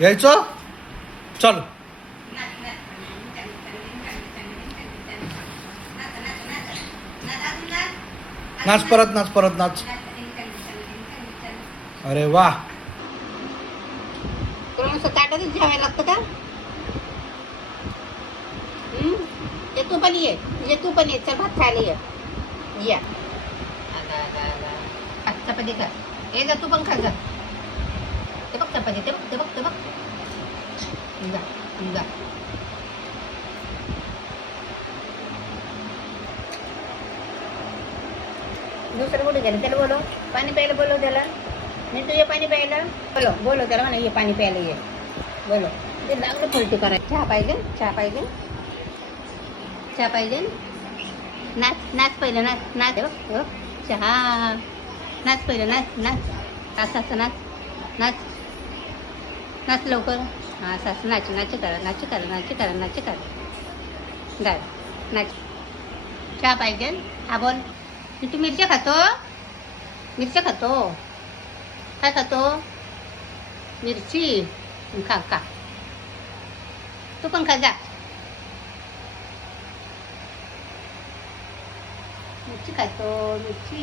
यायचं चालू. नाच परत नाच परत नाच. अरे वा. तुला नुसतं ताटातच घ्यावं लागतं का? ये तू पण ये तू पण ये. चल भात खायला ये. या चपाती खा. ये जा तू पण खा जा. ते बघ चपाती ते बघ जा जा. दुसरं कुठे गेलं त्याला बोलो. पाणी प्यायला बोलव त्याला. मी तुझे पाणी प्यायला बोलो त्याला म्हणा ये पाणी प्यायला ये. बोलो ते लागलं पलटी करायचं. चहा पाहिजे नाच पहिलं नाच बघ चहा. नाच पहिलं नाच असं नाच लवकर. हां असं नाच करा गाय नाच. चहा पाहिजे. हा बोल. तू मिरच्या खातो काय खातो? मिरची. खा तू पण खा जा. मिरची खातो मिरची.